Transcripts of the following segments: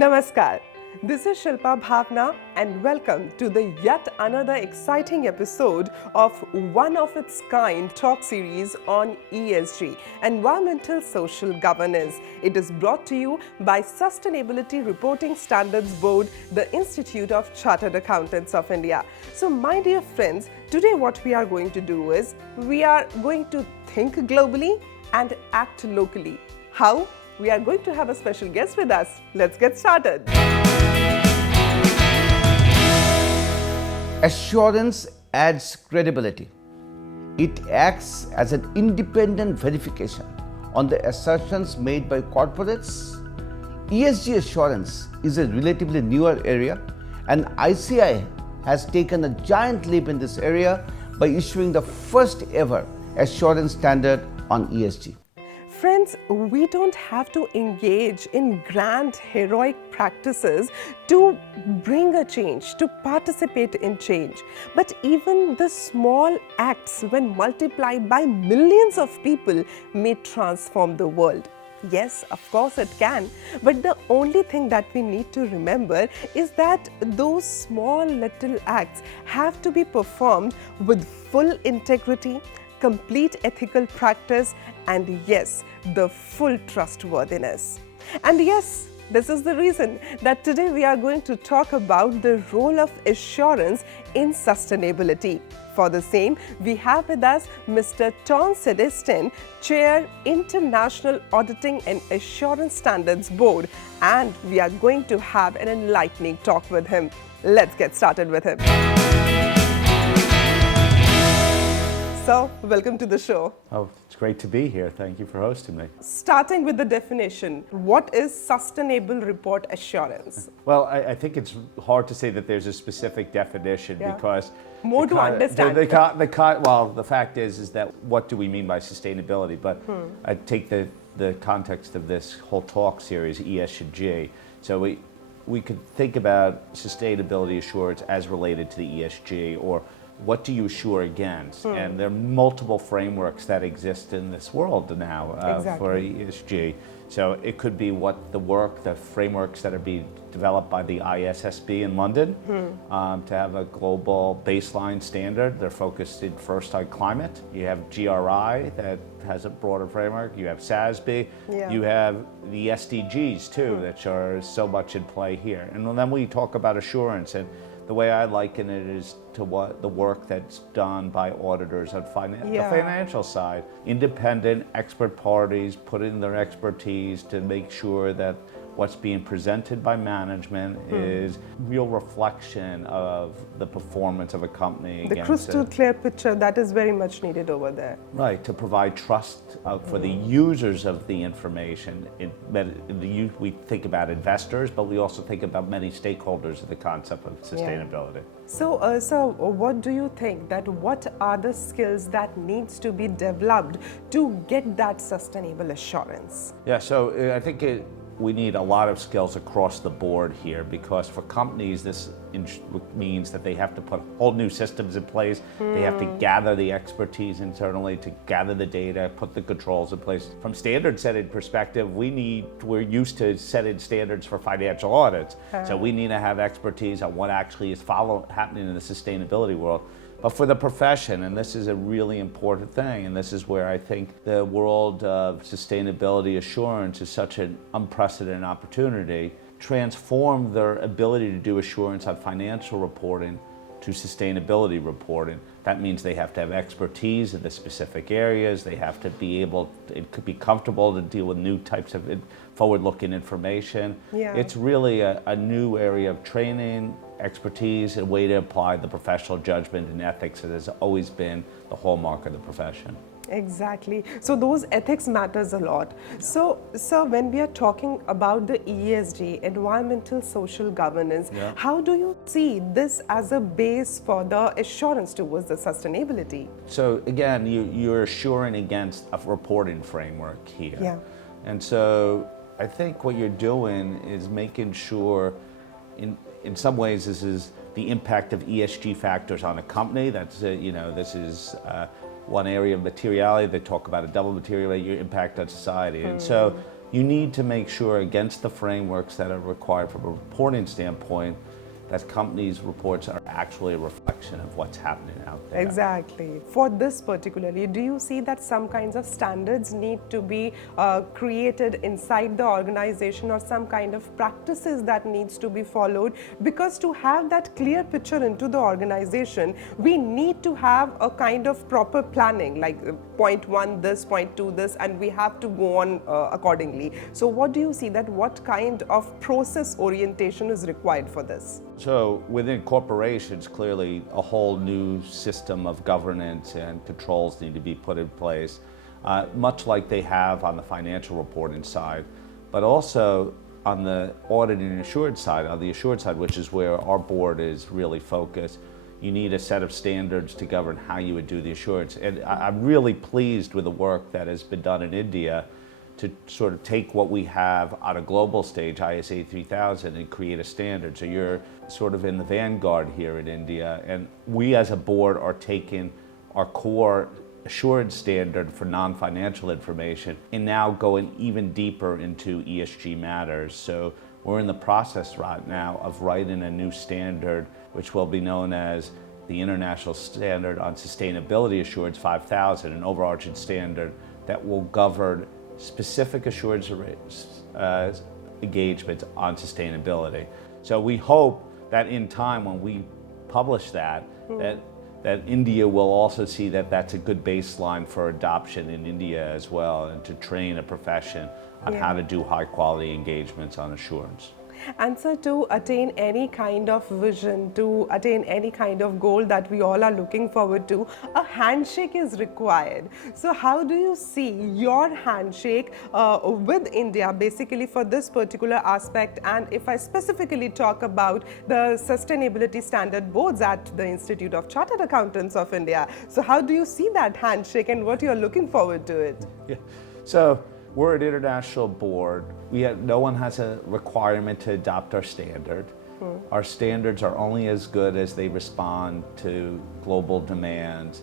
Namaskar. This is Shilpa Bhavna and welcome to the yet another exciting episode of one of its kind talk series on ESG, Environmental Social Governance. It is brought to you by Sustainability Reporting Standards Board, the Institute of Chartered Accountants of India. So my dear friends, today what we are going to do is we are going to think globally and act locally. How? We are going to have a special guest with us. Let's get started. Assurance adds credibility. It acts as an independent verification on the assertions made by corporates. ESG assurance is a relatively newer area, and ICAI has taken a giant leap in this area by issuing the first ever assurance standard on ESG. Friends, we don't have to engage in grand heroic practices to bring a change, to participate in change. But even the small acts, when multiplied by millions of people, may transform the world. Yes, of course it can. But the only thing that we need to remember is that those small little acts have to be performed with full integrity, complete ethical practice, and yes, the full trustworthiness. And yes, this is the reason that today we are going to talk about the role of assurance in sustainability. For the same, we have with us Mr. Tom Seidenstein, Chair, International Auditing and Assurance Standards Board, and we are going to have an enlightening talk with him. Let's get started with him. So, welcome to the show. Oh, it's great to be here. Thank you for hosting me. Starting with the definition, what is sustainable report assurance? Well, I think it's hard to say that there's a specific definition because more to understand. The fact is that what do we mean by sustainability? But I take the context of this whole talk series, ESG. So we could think about sustainability assurance as related to the ESG, or what do you assure against? And there are multiple frameworks that exist in this world now for ESG. So it could be the frameworks that are being developed by the IAASB in London to have a global baseline standard. They're focused first on climate. You have GRI that has a broader framework. You have SASB. You have the SDGs too, that are so much in play here. And then we talk about assurance, and the way I liken it is to the work that's done by auditors on the financial side. Independent expert parties put in their expertise to make sure that what's being presented by management is real reflection of the performance of a company. The crystal clear picture that is very much needed over there. Right, to provide trust for the users of the information. We think about investors, but we also think about many stakeholders of the concept of sustainability. So what do you think that what are the skills that needs to be developed to get that sustainable assurance? Yeah, so I think we need a lot of skills across the board here, because for companies this means that they have to put whole new systems in place. They have to gather the expertise internally to gather the data, put the controls in place. From standard setting perspective, we're used to setting standards for financial audits. So we need to have expertise on what actually is happening in the sustainability world. But for the profession, and this is a really important thing, and this is where I think the world of sustainability assurance is such an unprecedented opportunity, transform their ability to do assurance on financial reporting to sustainability reporting. That means they have to have expertise in the specific areas. They have to be comfortable to deal with new types of forward-looking information. It's really a new area of training, expertise, a way to apply the professional judgment and ethics that has always been the hallmark of the profession. Exactly. So those ethics matters a lot. So when we are talking about the ESG, environmental social governance, how do you see this as a base for the assurance towards the sustainability? So again, you're assuring against a reporting framework here. And so I think what you're doing is making sure, in some ways, this is the impact of ESG factors on a company. This is one area of materiality. They talk about a double materiality, your impact on society. And so you need to make sure against the frameworks that are required from a reporting standpoint that companies' reports are actually a reflection of what's happening out there. Exactly. For this particularly, do you see that some kinds of standards need to be created inside the organization, or some kind of practices that needs to be followed? Because to have that clear picture into the organization, we need to have a kind of proper planning, like point one this, point two this, and we have to go on accordingly. So what do you see that what kind of process orientation is required for this? So within corporations, clearly a whole new system of governance and controls need to be put in place, much like they have on the financial reporting side, but also on the audit and assurance side, which is where our board is really focused. You need a set of standards to govern how you would do the assurance. And I'm really pleased with the work that has been done in India to sort of take what we have on a global stage, ISA 3000, and create a standard. So you're sort of in the vanguard here in India, and we as a board are taking our core assurance standard for non-financial information and now going even deeper into ESG matters. So we're in the process right now of writing a new standard, which will be known as the International Standard on Sustainability Assurance 5000, an overarching standard that will govern specific assurance engagements on sustainability. So we hope that in time when we publish that, that India will also see that that's a good baseline for adoption in India as well, and to train a profession on how to do high quality engagements on assurance. And so to attain any kind of vision, to attain any kind of goal that we all are looking forward to, a handshake is required. So how do you see your handshake with India basically for this particular aspect? And if I specifically talk about the sustainability standard boards at the Institute of Chartered Accountants of India, so how do you see that handshake and what you're looking forward to it? Yeah. So we're an international board. No one has a requirement to adopt our standard. Our standards are only as good as they respond to global demands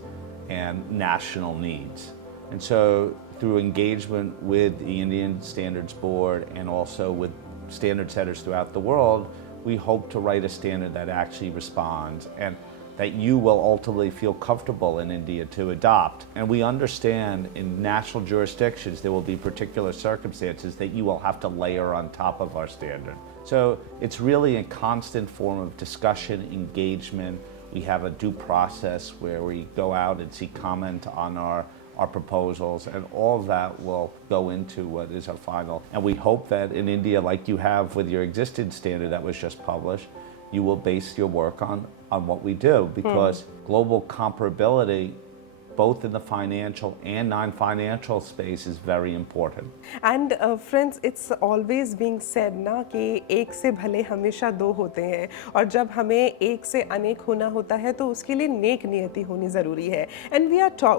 and national needs. And so through engagement with the Indian Standards Board and also with standard setters throughout the world, we hope to write a standard that actually responds and that you will ultimately feel comfortable in India to adopt. And we understand in national jurisdictions there will be particular circumstances that you will have to layer on top of our standard. So it's really a constant form of discussion, engagement. We have a due process where we go out and seek comment on our proposals, and all of that will go into what is our final. And we hope that in India, like you have with your existing standard that was just published, you will base your work on what we do, because global comparability, both in the financial and non-financial space, is very important. And friends, it's always being said ना कि एक से भले हमेशा दो होते हैं, और जब हमें एक से अनेक होना होता है तो उसके लिए नेक नियति होनी ज़रूरी है. And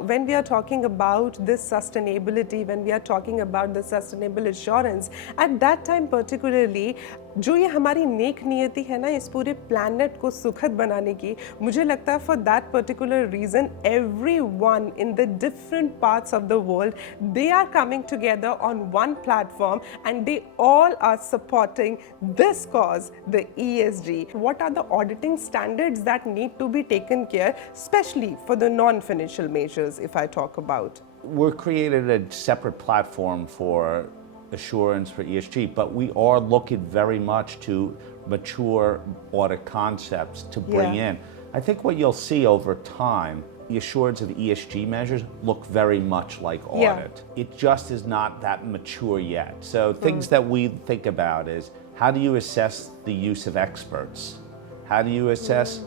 when we are talking about this sustainability, when we are talking about the sustainable assurance, at that time particularly जो ये हमारी नेक नियति है ना इस पूरे planet को सुखद बनाने की, मुझे लगता है for that particular reason everyone in the different parts of the world, they are coming together on one platform and they all are supporting this cause, the ESG. What are the auditing standards that need to be taken care, especially for the non-financial measures, if I talk about? We're created a separate platform for assurance for ESG, but we are looking very much to mature audit concepts to bring in. I think what you'll see over time, the assurance of ESG measures look very much like audit. It just is not that mature yet. So things that we think about is, how do you assess the use of experts? How do you assess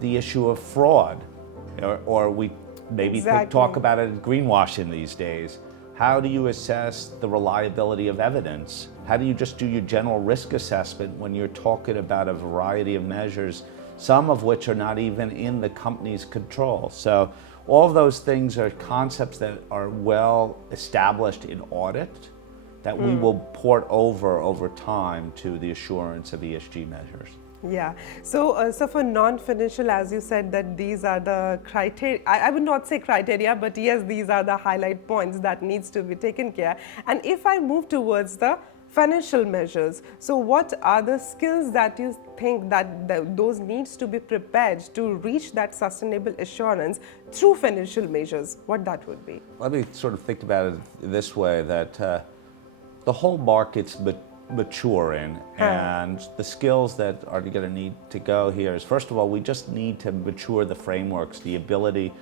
the issue of fraud? Or we maybe talk about it as greenwashing these days. How do you assess the reliability of evidence? How do you just do your general risk assessment when you're talking about a variety of measures, some of which are not even in the company's control? So all of those things are concepts that are well established in audit that we will port over time to the assurance of ESG measures. Yeah. So for non-financial, as you said, that these are the criteria. I would not say criteria, but yes, these are the highlight points that needs to be taken care. And if I move towards the financial measures, so what are the skills that you think that those needs to be prepared to reach that sustainable assurance through financial measures? What that would be? Let me sort of think about it this way, that the whole market's maturing, and the skills that are going to need to go here is, first of all, we just need to mature the frameworks, the ability,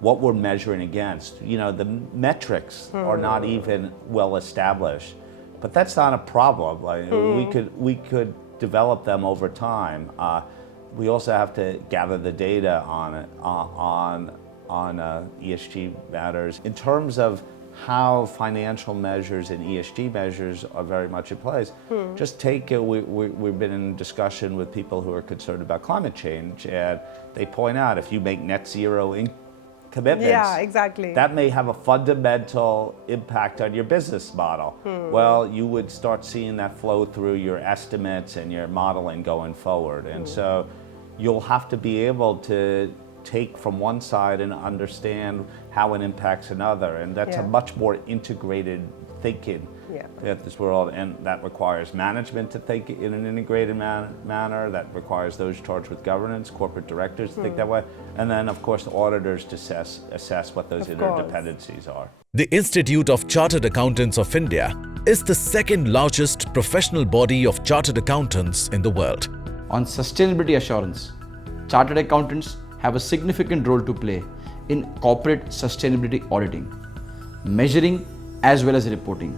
what we're measuring against. You know, the metrics are not even well established, but that's not a problem. Like, we could develop them over time. We also have to gather the data on it, on ESG matters. In terms of how financial measures and ESG measures are very much in place, just take it, we've been in discussion with people who are concerned about climate change, and they point out if you make net zero commitments, Yeah, exactly. that may have a fundamental impact on your business model. Well, you would start seeing that flow through your estimates and your modeling going forward. And so you'll have to be able to take from one side and understand how it impacts another. And that's a much more integrated thinking at this world. And that requires management to think in an integrated manner. That requires those charged with governance, corporate directors to think that way. And then, of course, the auditors to assess what those interdependencies are. The Institute of Chartered Accountants of India is the second largest professional body of chartered accountants in the world. On sustainability assurance, chartered accountants have a significant role to play in corporate sustainability auditing, measuring as well as reporting.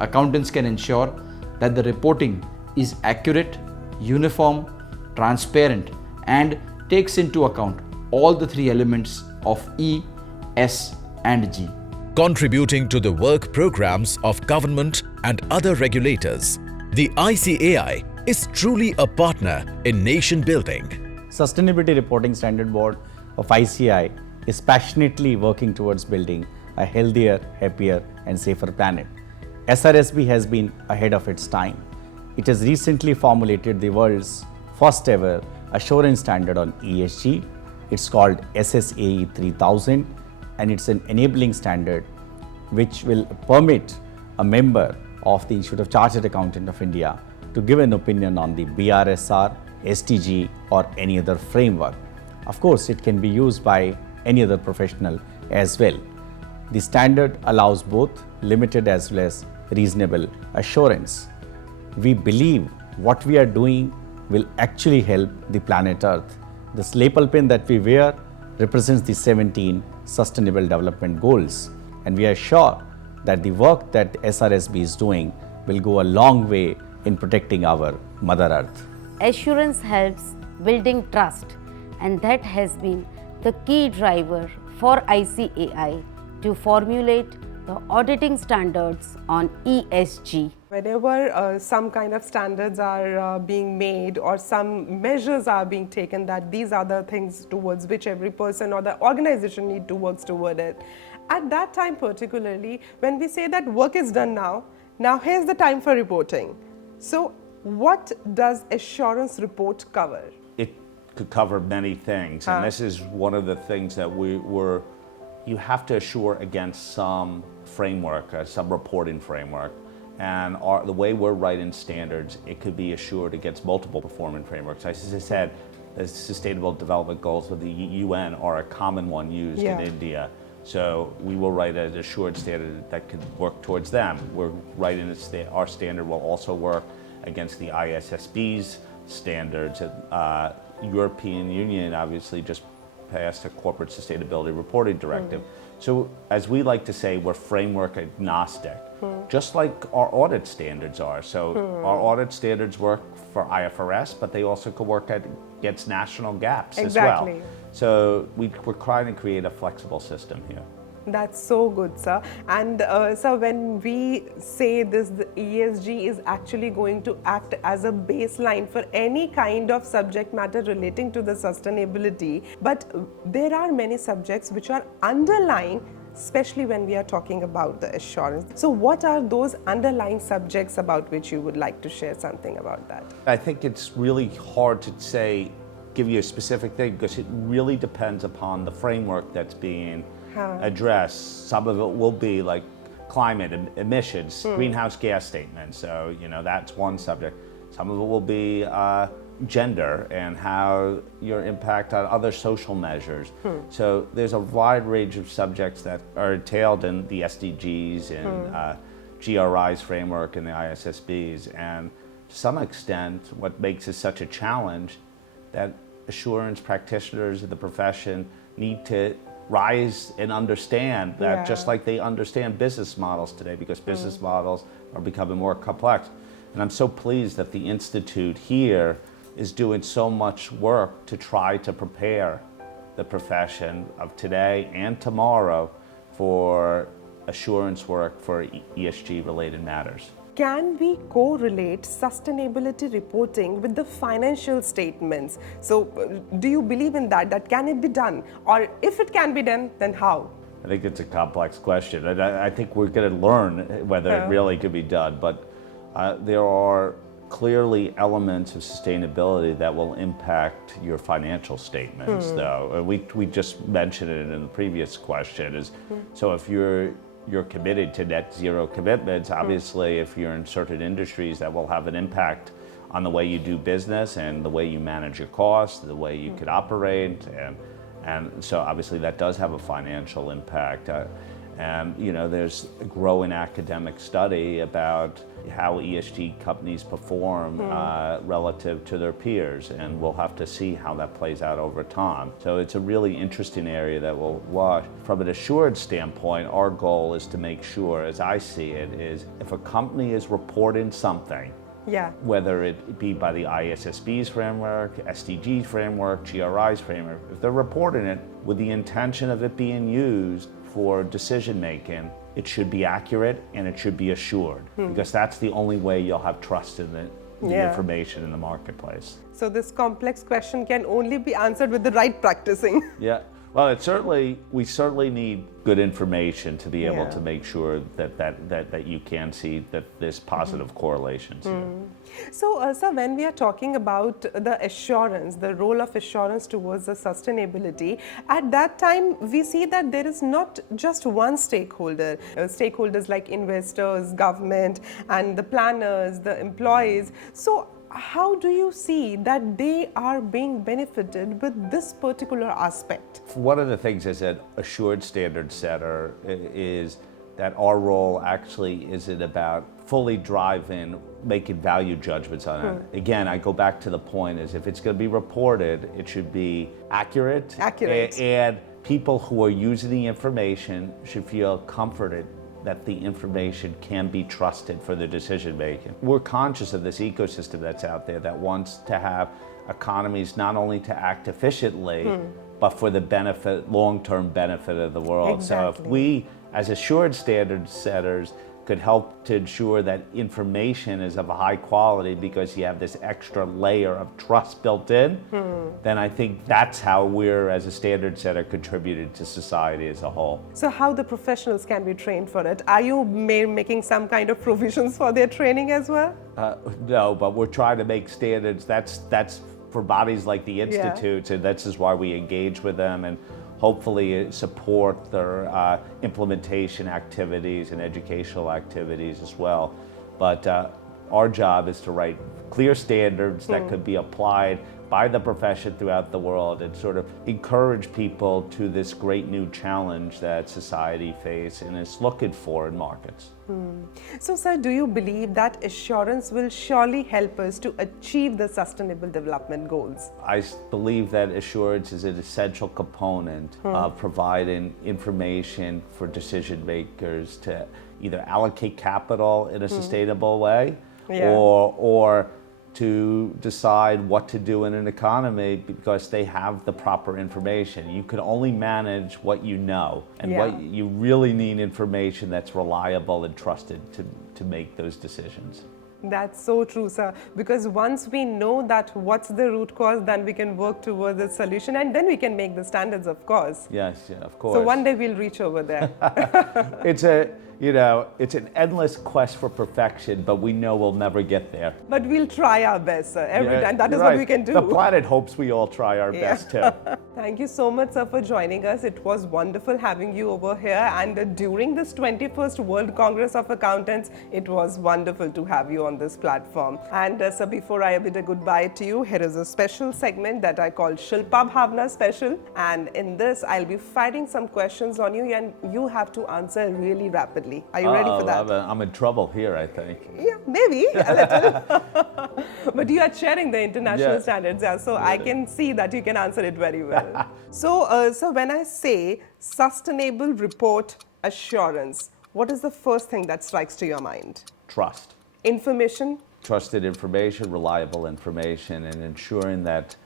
Accountants can ensure that the reporting is accurate, uniform, transparent, and takes into account all the three elements of E, S, and G. Contributing to the work programs of government and other regulators, the ICAI is truly a partner in nation building. Sustainability Reporting Standard Board of ICAI is passionately working towards building a healthier, happier, and safer planet. SRSB has been ahead of its time. It has recently formulated the world's first ever assurance standard on ESG. It's called SSAE 3000, and it's an enabling standard which will permit a member of the Institute of Chartered Accountants of India to give an opinion on the BRSR, SDG, or any other framework. Of course, it can be used by any other professional as well. The standard allows both limited as well as reasonable assurance. We believe what we are doing will actually help the planet Earth. This lapel pin that we wear represents the 17 Sustainable Development Goals, and we are sure that the work that SRSB is doing will go a long way in protecting our Mother Earth. Assurance helps building trust, and that has been the key driver for ICAI to formulate the auditing standards on ESG. Whenever some kind of standards are being made or some measures are being taken, that these are the things towards which every person or the organization need to work toward it. At that time particularly, when we say that work is done now here's the time for reporting. So what does assurance report cover? It could cover many things, and this is one of the things that you have to assure against some framework, some reporting framework. And the way we're writing standards, it could be assured against multiple performance frameworks. As I said, the Sustainable Development Goals of the UN are a common one used in India. So we will write an assured standard that could work towards them. We're writing our standard will also work against the IAASB's standards. European Union obviously just passed a corporate sustainability reporting directive. So as we like to say, we're framework agnostic, just like our audit standards are. So our audit standards work for IFRS, but they also could work against national gaps as well. So we're trying to create a flexible system here. That's so good, sir. And sir, when we say this, the ESG is actually going to act as a baseline for any kind of subject matter relating to the sustainability. But there are many subjects which are underlying especially when we are talking about the assurance. So what are those underlying subjects about which you would like to share something about that? I think it's really hard to say, give you a specific thing, because it really depends upon the framework that's being addressed. Some of it will be like climate emissions, greenhouse gas statements. So, that's one subject. Some of it will be gender and how your impact on other social measures. So there's a wide range of subjects that are entailed in the SDGs and GRI's framework and the IAASB's. And to some extent, what makes it such a challenge that assurance practitioners of the profession need to rise and understand that, just like they understand business models today, because business models are becoming more complex. And I'm so pleased that the Institute here is doing so much work to try to prepare the profession of today and tomorrow for assurance work for ESG related matters. Can we correlate sustainability reporting with the financial statements? So do you believe in that? That can it be done? Or if it can be done, then how? I think it's a complex question. And I think we're going to learn whether it really could be done. But there are clearly elements of sustainability that will impact your financial statements, though. We just mentioned it in the previous question. So if you're committed to net zero commitments, obviously if you're in certain industries, that will have an impact on the way you do business and the way you manage your costs, the way you could operate, and so obviously that does have a financial impact. And there's a growing academic study about how ESG companies perform relative to their peers, and we'll have to see how that plays out over time. So it's a really interesting area that we'll watch. From an assurance standpoint, our goal is to make sure, as I see it, is if a company is reporting something, whether it be by the IAASB's framework, SDG framework, GRI's framework, if they're reporting it with the intention of it being used for decision making, it should be accurate and it should be assured, because that's the only way you'll have trust in the information in the marketplace. So this complex question can only be answered with the right practicing. Yeah. Well, we certainly need good information to be able to make sure that you can see that there's positive correlations. So, sir, when we are talking about the assurance, the role of assurance towards the sustainability, at that time we see that there is not just one stakeholder. Stakeholders like investors, government, and the planners, the employees. So, how do you see that they are being benefited with this particular aspect? One of the things as an assured standard setter is that our role actually isn't about fully driving, making value judgments on it. Again, I go back to the point is if it's going to be reported, it should be accurate. And people who are using the information should feel comforted that the information can be trusted for their decision making. We're conscious of this ecosystem that's out there that wants to have economies not only to act efficiently, but for the benefit, long-term benefit of the world. Exactly. So if we, as assured standard setters, could help to ensure that information is of a high quality because you have this extra layer of trust built in, then I think that's how we're, as a standard setter, contributed to society as a whole. So how the professionals can be trained for it? Are you making some kind of provisions for their training as well? No, but we're trying to make standards. That's for bodies like the Institute, and this is why we engage with them and hopefully support their implementation activities and educational activities as well. But our job is to write clear standards that could be applied by the profession throughout the world and sort of encourage people to this great new challenge that society faces and is looking for in markets. So, sir, do you believe that assurance will surely help us to achieve the Sustainable Development Goals? I believe that assurance is an essential component of providing information for decision makers to either allocate capital in a sustainable way or to decide what to do in an economy because they have the proper information. You can only manage what you know, and what you really need information that's reliable and trusted to make those decisions. That's so true, sir. Because once we know that what's the root cause, then we can work towards a solution, and then we can make the standards, of course. Yes, yeah, of course. So one day we'll reach over there. It's an endless quest for perfection, but we know we'll never get there. But we'll try our best, sir, every Yeah, time. That is you're what right. we can do. The planet hopes we all try our best too. Thank you so much, sir, for joining us. It was wonderful having you over here. And during this 21st World Congress of Accountants, it was wonderful to have you on this platform. And sir, before I bid a goodbye to you, here is a special segment that I call Shilpa Bhavna Special. And in this, I'll be firing some questions on you, and you have to answer really rapidly. Are you ready for that? I'm in trouble here, I think. Yeah, maybe a little. But you are sharing the international Yeah. standards, yeah, so I can see that you can answer it very well. So when I say sustainable report assurance, what is the first thing that strikes to your mind? Trust. Information? Trusted information, reliable information, and ensuring that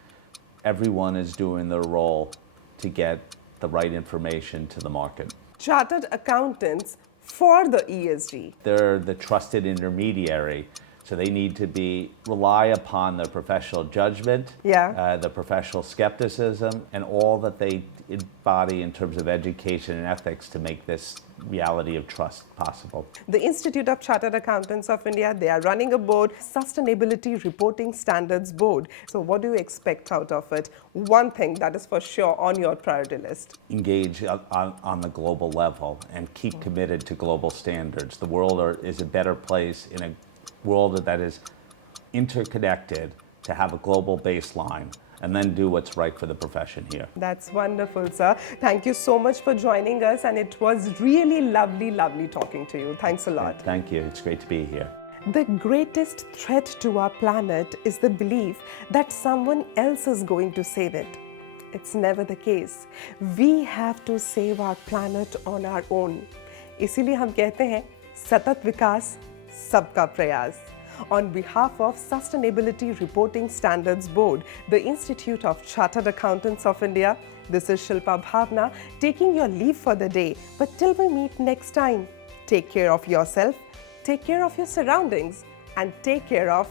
everyone is doing their role to get the right information to the market. Chartered accountants for the ESG. They're the trusted intermediary, so they need to rely upon their professional judgment, the professional skepticism, and all that they embody in terms of education and ethics to make this reality of trust possible. The Institute of Chartered Accountants of India, they are running a board, Sustainability Reporting Standards Board. So what do you expect out of it? One thing that is for sure on your priority list. Engage on the global level and keep committed to global standards. The world is a better place in a world that is interconnected to have a global baseline, and then do what's right for the profession here. That's wonderful, sir. Thank you so much for joining us, and it was really lovely talking to you. Thanks a lot. Thank you. It's great to be here. The greatest threat to our planet is the belief that someone else is going to save it. It's never the case. We have to save our planet on our own. इसीलिए हम कहते हैं सतत विकास सबका प्रयास. On behalf of Sustainability Reporting Standards Board, the Institute of Chartered Accountants of India, this is Shilpa Bhavna taking your leave for the day. But till we meet next time, take care of yourself, take care of your surroundings, and take care of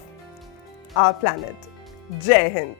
our planet. Jai Hind.